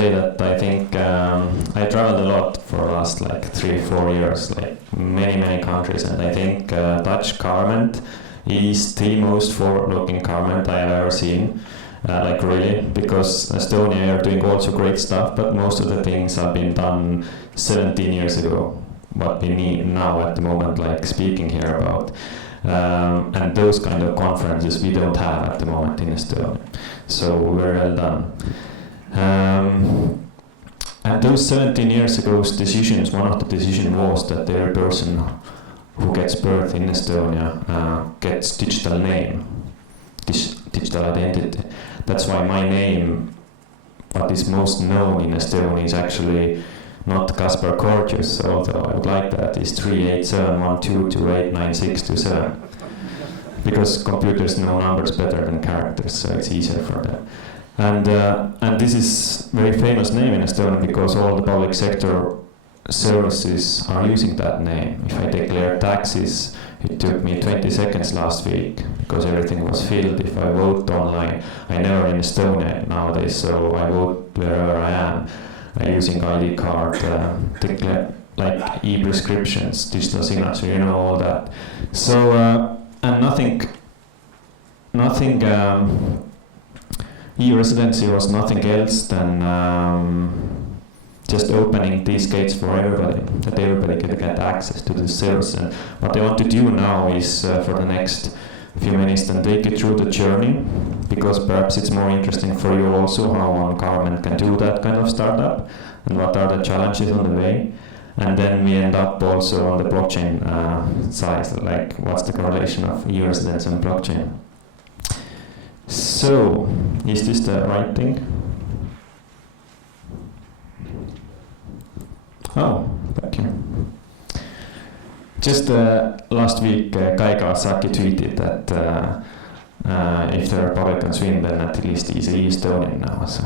say that I think I traveled a lot for the last like 3-4 years, like many countries, and I think Dutch government is the most forward-looking government I have ever seen. Like really, because Estonia are doing also great stuff, but most of the things have been done 17 years ago. What we need now at the moment, like speaking here about, and those kind of conferences we don't have at the moment in Estonia. So very well done. And those 17 years ago's decisions, one of the decisions was that every person who gets birth in Estonia gets digital name, digital identity. That's why my name, what is most known in Estonia, is actually not Kaspar Korjus, although I would like that, is 38712289627. Because computers know numbers better than characters, so it's easier for them. And this is very famous name in Estonia because all the public sector services are using that name. If I declare taxes, it took me 20 seconds last week because everything was filled. If I vote online, I never in Estonia nowadays, so I vote wherever I am. I'm using ID card, declare like e-prescriptions, digital signature, you know, all that. So and nothing. E-Residency was nothing else than just opening these gates for everybody, that everybody can get access to the service. And what I want to do now is for the next few minutes and take you through the journey, because perhaps it's more interesting for you also how one government can do that kind of startup and what are the challenges on the way. And then we end up also on the blockchain side, like what's the correlation of e-residence and blockchain. So, is this the right thing? Oh, thank you. Just last week, Kai Kawasaki tweeted that if the Republicans win, then at least he's Estonian now. So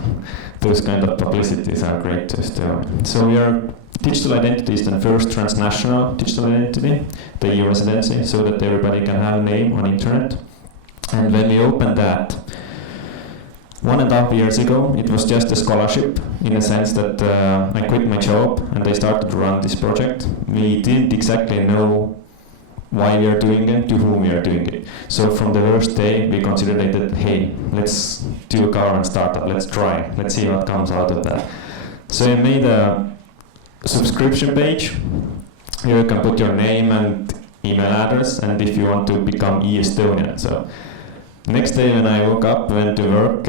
those kind of publicities are great to Estonia. So we are digital identity is the first transnational digital identity, the e-residency, so that everybody can have a name on internet. And when we opened that 1.5 years ago, it was just a scholarship in a sense that I quit my job and I started to run this project. We didn't exactly know why we are doing it, to whom we are doing it. So from the first day, we considered that, hey, let's do a government startup, let's try, let's see what comes out of that. So I made a subscription page. Here you can put your name and email address, and if you want to become e-Estonian. So next day when I woke up, went to work,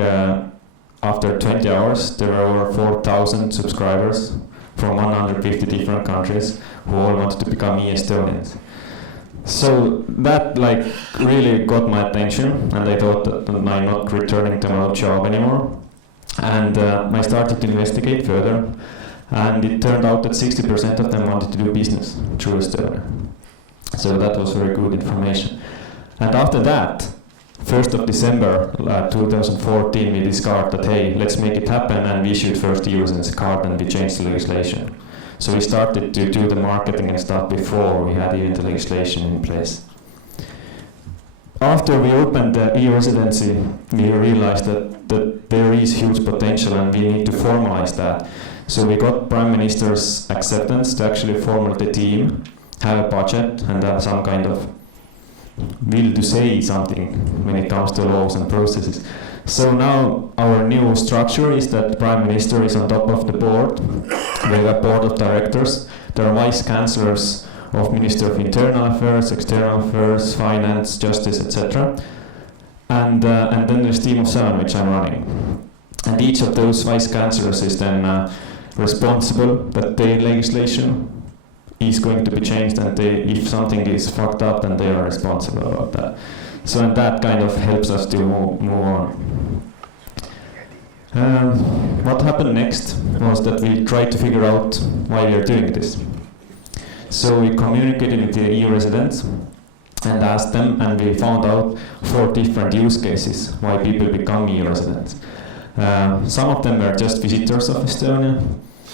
after 20 hours, there were over 4,000 subscribers from 150 different countries who all wanted to become e-Estonians. So that like really got my attention, and I thought that I'm not returning to my old job anymore. And I started to investigate further, and it turned out that 60% of them wanted to do business through Estonia. So that was very good information. And after that, 1st of December 2014, we discovered that, hey, let's make it happen, and we issued first e-residency card and we changed the legislation. So we started to do the marketing and stuff before we had even the legislation in place. After we opened the e-residency, we realized that there is huge potential and we need to formalize that. So we got Prime Minister's acceptance to actually form the team, have a budget, and have some kind of will to say something when it comes to laws and processes. So now our new structure is that Prime Minister is on top of the board. We have a board of directors. There are vice chancellors of Ministry of Internal Affairs, External Affairs, Finance, Justice, etc. And then there's a team of 7 which I'm running. And each of those vice chancellors is then responsible that their legislation is going to be changed, and if something is fucked up, then they are responsible about that. So and that kind of helps us to move on. What happened next was that we tried to figure out why we are doing this. So we communicated with the e-residents and asked them, and we found out 4 different use cases why people become e-residents. Some of them were just visitors of Estonia.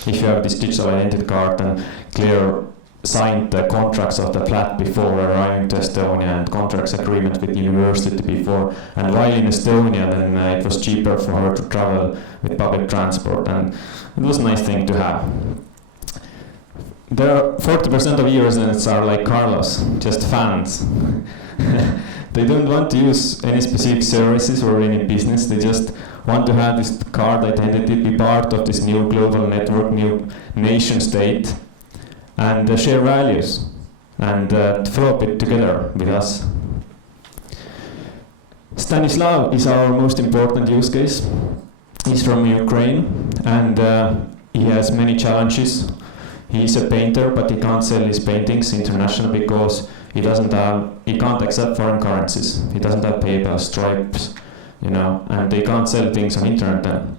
If you have this digital identity card and clear signed the contracts of the flat before arriving to Estonia and contracts agreement with the university before. And while in Estonia, then it was cheaper for her to travel with public transport, and it was a nice thing to have. There are 40% of e-residents are like Carlos, just fans. They don't want to use any specific services or any business, they just want to have this card identity, be part of this new global network, new nation state, and share values, and develop it together with us. Stanislav is our most important use case. He's from Ukraine, and he has many challenges. He's a painter, but he can't sell his paintings internationally because he can't accept foreign currencies. He doesn't have PayPal, Stripes, and they can't sell things on internet then.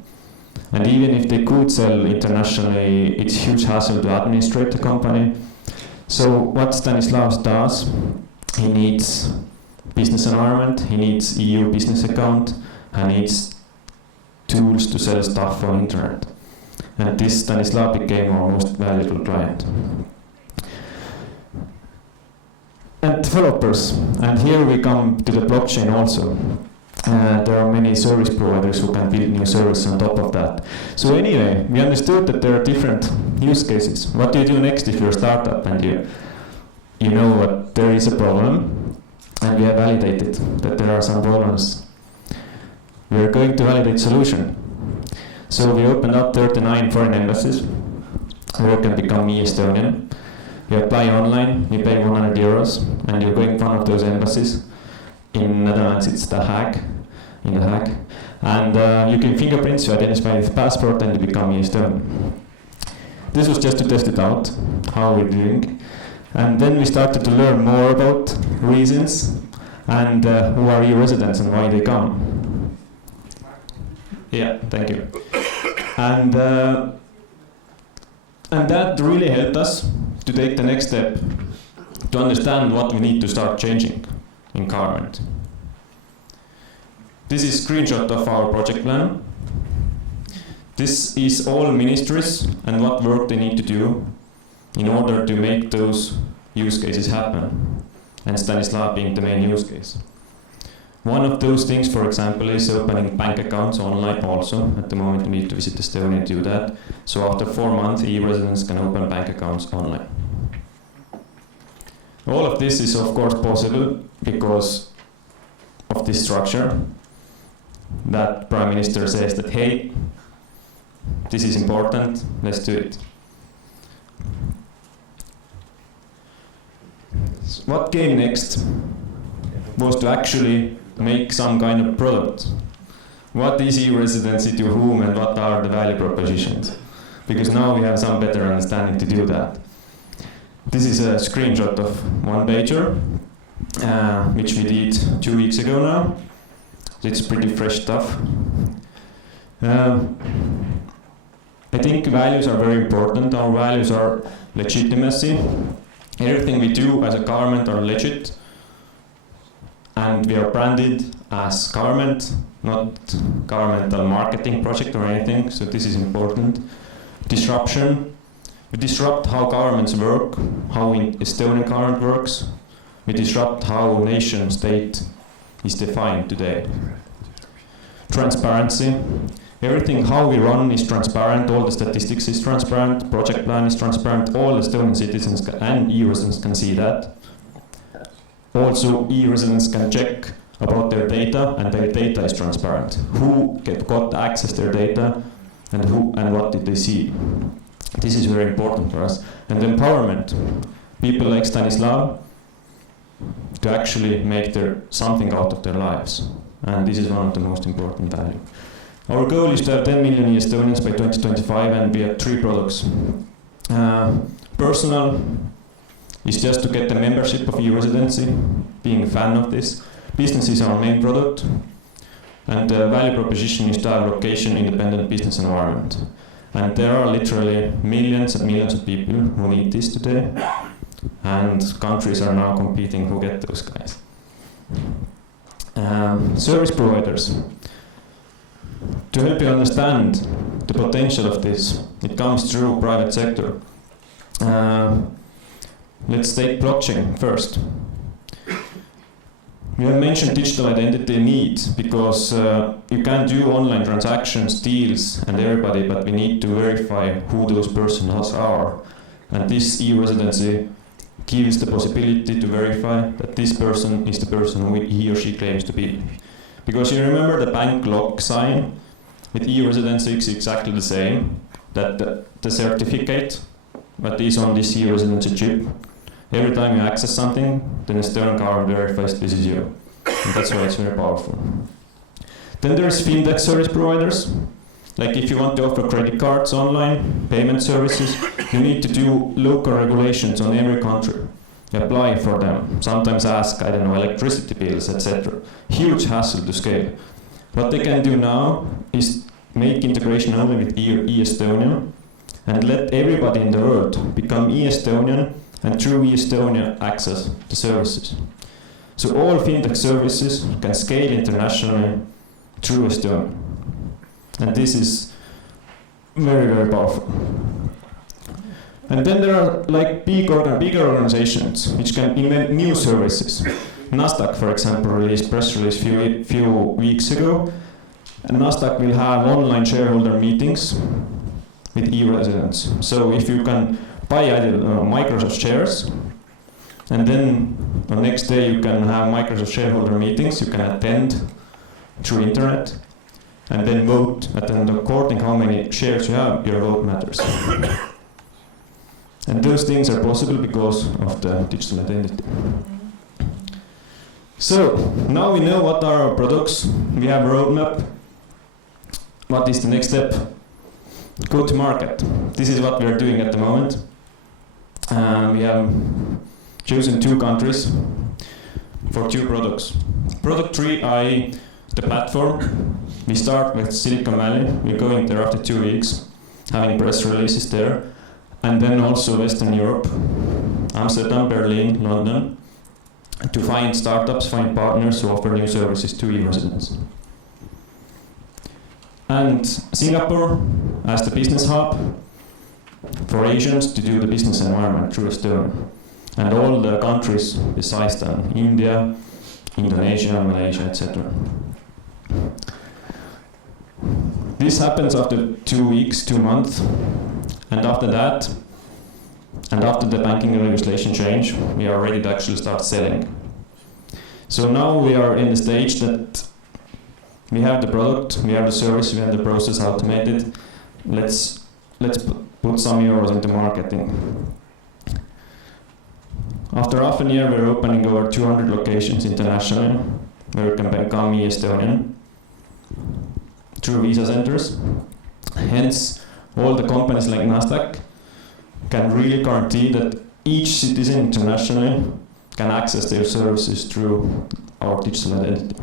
And even if they could sell internationally, it's huge hassle to administrate the company. So what Stanislav does, he needs business environment, he needs EU business account, and he needs tools to sell stuff on internet. And this Stanislav became our most valuable client. And developers, and here we come to the blockchain also. There are many service providers who can build new services on top of that. So anyway, we understood that there are different use cases. What do you do next if you're a startup and you know what there is a problem, and we have validated that there are some problems. We're going to validate solution. So we opened up 39 foreign embassies where you can become e-Estonian. You apply online, you pay 100 euros, and you're going to one of those embassies. In Netherlands, it's The Hague, in The Hague. And you can fingerprint, you identify with passport, and you become e-Estonian. This was just to test it out, how we're doing. And then we started to learn more about reasons and who are e-residents and why they come. Yeah, thank you. And that really helped us to take the next step, to understand what we need to start changing in government. This is a screenshot of our project plan. This is all ministries and what work they need to do in order to make those use cases happen, and Stanislav being the main use case. One of those things, for example, is opening bank accounts online also. At the moment, you need to visit Estonia to do that. So after 4 months, e-residents can open bank accounts online. All of this is, of course, possible because of this structure that Prime Minister says that, hey, this is important, let's do it. What came next was to actually make some kind of product. What is e-residency to whom, and what are the value propositions? Because now we have some better understanding to do that. This is a screenshot of one pager, which we did 2 weeks ago now. It's pretty fresh stuff. I think values are very important. Our values are legitimacy. Everything we do as a government are legit. And we are branded as government, not governmental marketing project or anything, so this is important. Disruption. We disrupt how governments work, how Estonian government works. We disrupt how nation state is defined today. Transparency. Everything how we run is transparent, all the statistics is transparent, project plan is transparent, all Estonian citizens and e-residents can see that. Also, e-residents can check about their data, and their data is transparent. Who got access to their data, and who and what did they see? This is very important for us. And empowerment. People like Stanislav to actually make something out of their lives. And this is one of the most important values. Our goal is to have 10 million Estonians by 2025, and we have 3 products. Personal is just to get the membership of e-residency, being a fan of this. Business is our main product, and the value proposition is to have location-independent business environment. And there are literally millions and millions of people who need this today, and countries are now competing who get those guys. Service providers. To help you understand the potential of this, it comes through private sector. Let's take blockchain first. We have mentioned digital identity need because you can do online transactions, deals, and everybody, but we need to verify who those persons are. And this e-Residency gives the possibility to verify that this person is the person who he or she claims to be. Because you remember the bank lock sign? With e-Residency it's exactly the same, that the certificate that is on this e-Residency chip, every time you access something, the Estonian government verifies this is you. And that's why it's very powerful. Then there's fintech service providers. Like if you want to offer credit cards online, payment services, you need to do local regulations on every country. Apply for them, sometimes ask, I don't know, electricity bills, etc. Huge hassle to scale. What they can do now is make integration only with e-Estonia and let everybody in the world become e-Estonian and through e-Estonia access the services. So all fintech services can scale internationally through Estonia. And this is very, very powerful. And then there are like bigger organizations which can invent new services. Nasdaq, for example, released press release few weeks ago. And Nasdaq will have online shareholder meetings with e-residents. So if you can buy Microsoft shares, and then the next day you can have Microsoft shareholder meetings, you can attend through internet, and then vote, and according how many shares you have, your vote matters. And those things are possible because of the digital identity. So, now we know what are our products, we have a roadmap. What is the next step? Go to market. This is what we are doing at the moment. We have chosen 2 countries for 2 products. Product 3, i.e. the platform. We start with Silicon Valley. We're going there after 2 weeks, having press releases there. And then also Western Europe, Amsterdam, Berlin, London, to find startups, find partners who offer new services to e-residents. And Singapore as the business hub for Asians to do the business environment through Estonia. And all the countries besides them, India, Indonesia, Malaysia, etc. This happens after 2 weeks, 2 months. And after that, and after the banking legislation change, we are ready to actually start selling. So now we are in the stage that we have the product, we have the service, we have the process automated. Let's put some euros into marketing. After half a year, we're opening over 200 locations internationally, where you can become e-Estonian through visa centers. Hence, all the companies like Nasdaq can really guarantee that each citizen internationally can access their services through our digital identity.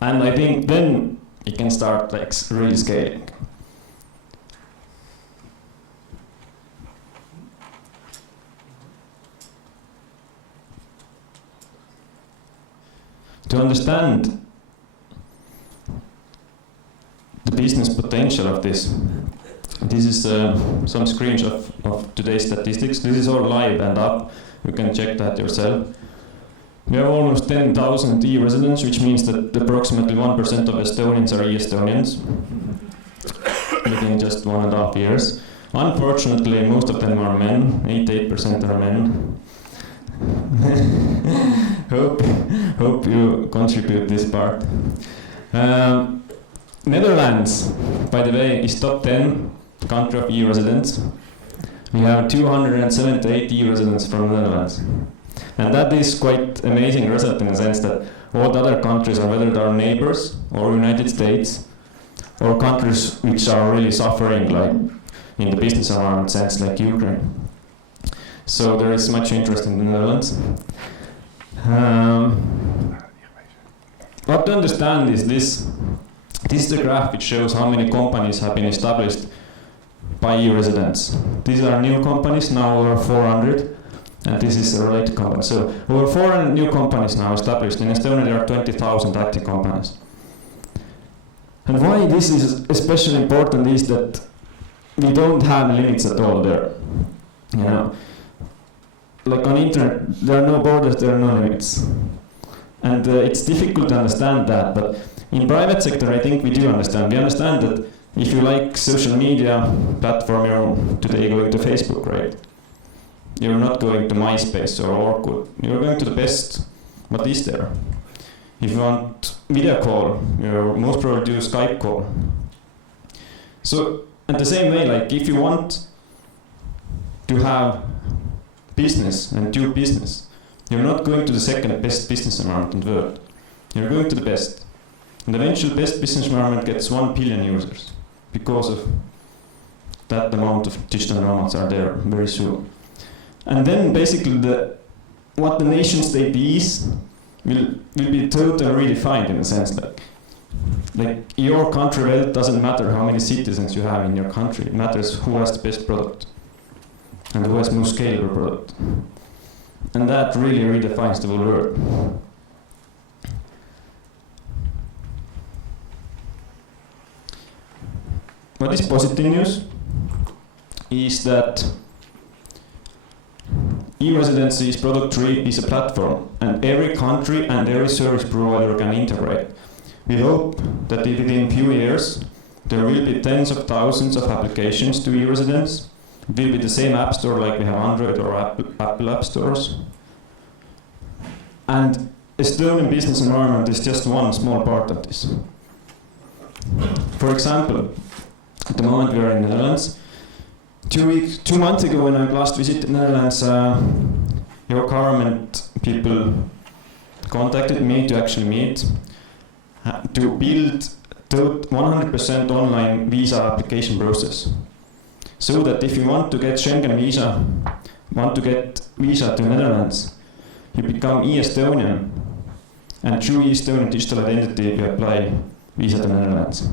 And I think then you can start like really scaling. To understand the business potential of this is some screenshots of today's statistics. This is all live and up. You can check that yourself. We have almost 10,000 e-residents, which means that approximately 1% of Estonians are e-Estonians within just 1.5 years. Unfortunately, most of them are men. 88% are men. Hope you contribute this part. Netherlands, by the way, is top 10 country of e-residents. We have 278 e-residents from the Netherlands. And that is quite amazing result in the sense that all the other countries are whether they are neighbors or United States or countries which are really suffering like in the business environment sense like Ukraine. So there is much interest in the Netherlands. What to understand is this. This is a graph which shows how many companies have been established by e-residents. These are new companies, now over 400, and this is a related company. So over 400 new companies now established. In Estonia there are 20,000 active companies. And why this is especially important is that we don't have limits at all there. You know, like on internet, there are no borders, there are no limits. And it's difficult to understand that, but in private sector, I think we do understand. We understand that if you like social media platform, you're today going to Facebook, right? You're not going to MySpace or Orkut. You're going to the best what is there. If you want video call, you're most probably do Skype call. So, in the same way, like if you want to have business and do business, you're not going to the second best business environment in the world. You're going to the best. And the eventual best business environment gets 1 billion users because of that amount of digital nomads are there very soon. And then basically what the nation state is will be totally redefined in a sense. Like your country wealth doesn't matter how many citizens you have in your country. It matters who has the best product and who has most scalable product. And that really redefines the whole world. What is positive news is that e-Residency's product tree is a platform, and every country and every service provider can integrate. We hope that within a few years there will be tens of thousands of applications to e-Residence. It will be the same app store like we have Android or Apple app stores. And Estonian business environment is just one small part of this. For example, at the moment we are in the Netherlands. 2 months ago when I last visited the Netherlands, your government people contacted me to actually meet, to build 100% online visa application process. So that if you want to get Schengen visa, want to get visa to Netherlands, you become e-Estonian, and through e-Estonian digital identity you apply visa to Netherlands.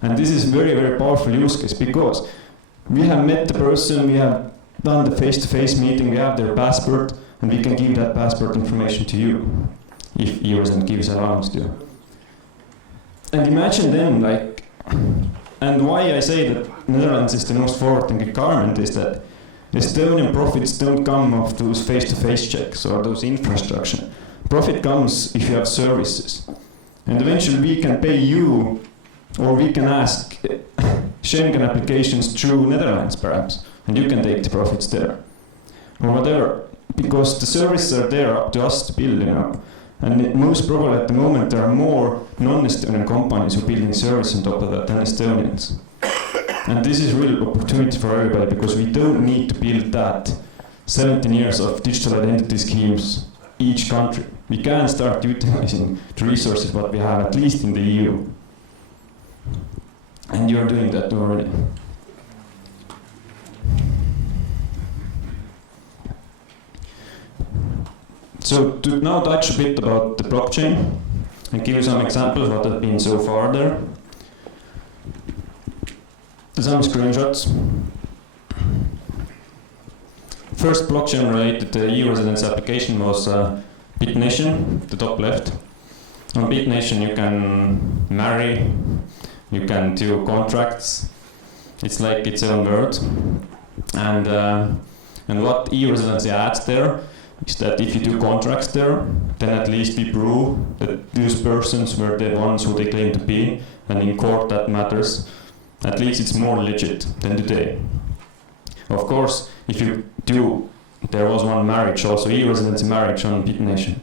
And this is very, very powerful use case because we have met the person, we have done the face-to-face meeting, we have their passport, and we can give that passport information to you, if e-Resident gives allowance to. And imagine then, like, and why I say that Netherlands is the most forward-thinking government is that Estonian profits don't come off those face-to-face checks or those infrastructure. Profit comes if you have services. And eventually we can pay you, or we can ask Schengen applications through Netherlands perhaps, and you can take the profits there. Or whatever, because the services are there up to us to build, you know. And most probably at the moment there are more non-Estonian companies who are building services on top of that than Estonians. And this is really an opportunity for everybody because we don't need to build that 17 years of digital identity schemes each country. We can start utilizing the resources what we have, at least in the EU. And you're doing that already. So to now touch a bit about the blockchain and give you some examples of what has been so far there. Some screenshots. First blockchain related to e-Residence application was BitNation, the top left. On BitNation you can marry, you can do contracts. It's like its own world. And what e-Residency adds there is that if you do contracts there, then at least we prove that those persons were the ones who they claim to be, and in court that matters. At least it's more legit than today. Of course, if you do, there was one marriage also, e-Residency marriage on BitNation.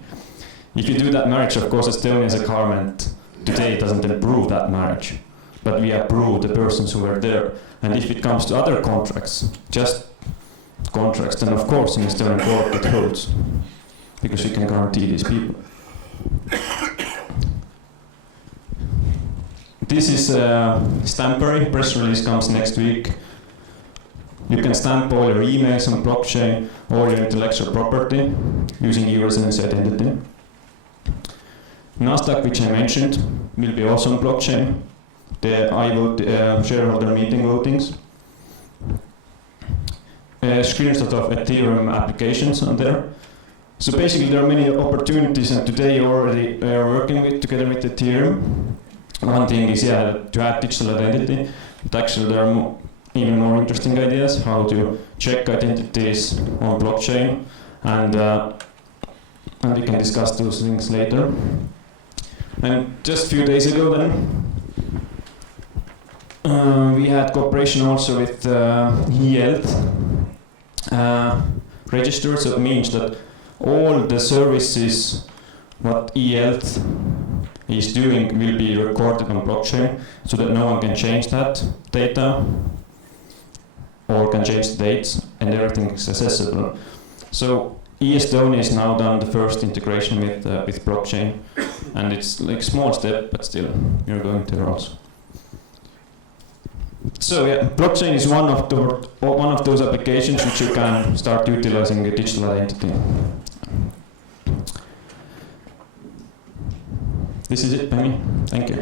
If you do that marriage, of course, Estonia as a government today doesn't approve that marriage, but we approve the persons who were there. And if it comes to other contracts, just contracts, then of course in Estonian court it holds, because we can guarantee these people. This is Stampery, press release comes next week. You can stamp all your emails on blockchain, all your intellectual property, using e-Residence identity. Nasdaq, which I mentioned, will be also on blockchain. The shareholder meeting votings. Screenshot of Ethereum applications on there. So basically there are many opportunities, and today already we are working together with Ethereum. One thing is to add digital identity, but actually there are even more interesting ideas, how to check identities on blockchain, and we can discuss those things later. And just a few days ago then, we had cooperation also with e-Health register, so it means that all the services what e-Health is doing will be recorded on blockchain, so that no one can change that data or can change the dates, and everything is accessible. So e-Estonia has now done the first integration with blockchain, and it's like small step, but still you're going there also. So yeah, blockchain is one of those applications which you can start utilizing a digital identity. This is it by me. Thank you.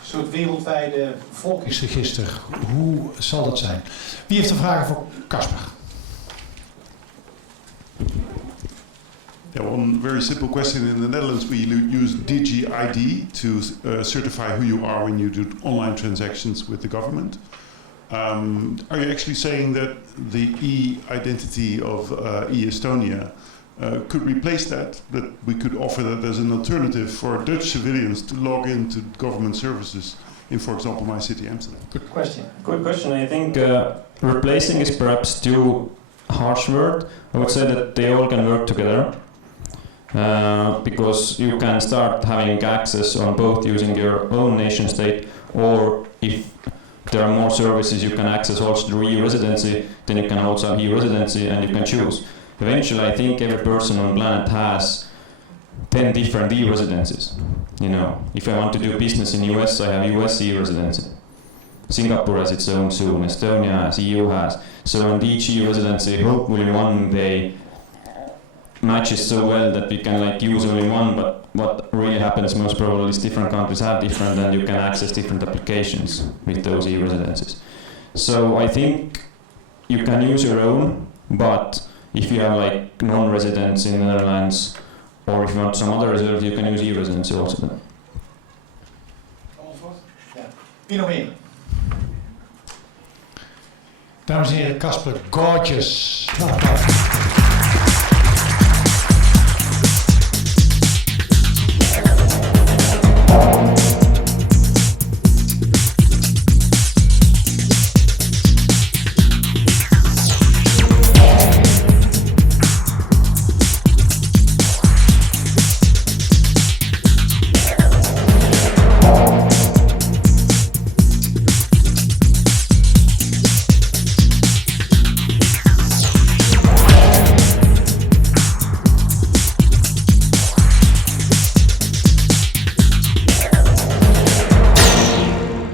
Een soort wereldwijde volkingsregister. Hoe zal dat zijn? Wie heeft er vragen voor Kaspar? Yeah, one very simple question. In the Netherlands, we use DigiID to certify who you are when you do online transactions with the government. Are you actually saying that the e-identity of e-Estonia could replace that we could offer that as an alternative for Dutch civilians to log into government services in, for example, my city, Amsterdam? Good question. Good question. I think replacing is perhaps too harsh word. I would say that they all can work together. Because you can start having access on both using your own nation state, or if there are more services you can access also through e-Residency, then you can also have e-Residency and you can choose. Eventually, I think every person on the planet has 10 different e-Residencies. You know, if I want to do business in US, I have US e-Residency. Singapore has its own soon, Estonia has, EU has. So on each e-Residency, hopefully one day matches so well that we can like use only one, but what really happens most probably is different countries have different, and you can access different applications with those e-Residencies. So I think you can use your own, but if you have like non-residents in the Netherlands, or if you want some other reserves, you can use e-Residency also. Wie nog meer? Dames en heren, Kaspar Korjus.